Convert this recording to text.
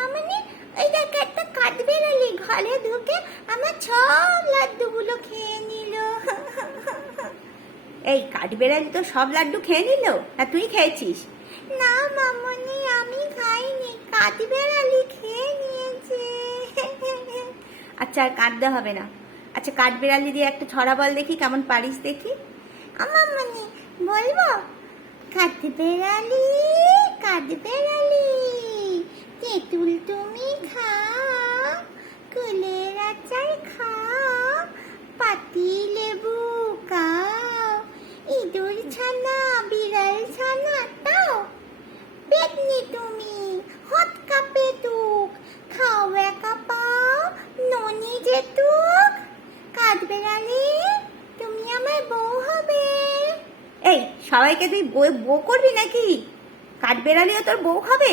মামনি, ওই দেখ একটা কাঠবিড়ালি ঘরে ঢুকে আমার সব লাড্ডুগুলো খেয়ে নিল। এই কাঠবেড়ালি তো সব লাড্ডু খেয়ে নিল, না তুই খেয়েছিস? না মামনি, আমি খাইনি, কাঠবিড়ালি খেয়ে নিয়েছে। আচ্ছা আর কাঁদতে হবে না। আচ্ছা কাঠবেড়ালি দিয়ে একটা ছড়া বল দেখি, কেমন পারিস দেখি। মামনি বলবো? কাঠবিড়ালি, কাঠবিড়ালি, তেঁতুল তুমি খাও, কুলের আচার খাও, পাতি লেবু খাও, ইঁদুর ছানা বিড়াল ছানা তাও, পেতনি তুমি হৎকা পেতুক, খাও একা পাও ননি যেতুক, কাঠবিড়ালি তুমি আমার বউ হবে। এই সবাইকে তুই বউ বউ করবি নাকি? কাঠবেড়ালিও তোর বউ খাবে?